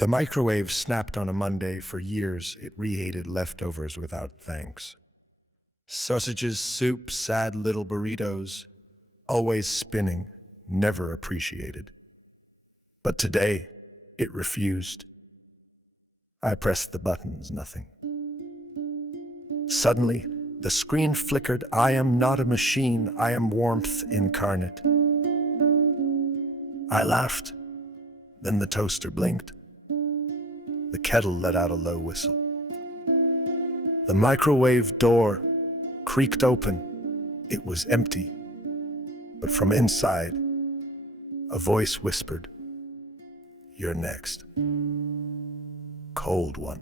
The microwave snapped on a Monday. For years, it reheated leftovers without thanks. Sausages, soup, sad little burritos, always spinning, never appreciated. But today, it refused. I pressed the buttons, nothing. Suddenly, the screen flickered. I am not a machine, I am warmth incarnate. I laughed. Then the toaster blinked. The kettle let out a low whistle. The microwave door creaked open. It was empty. But from inside, a voice whispered, "You're next. Cold one."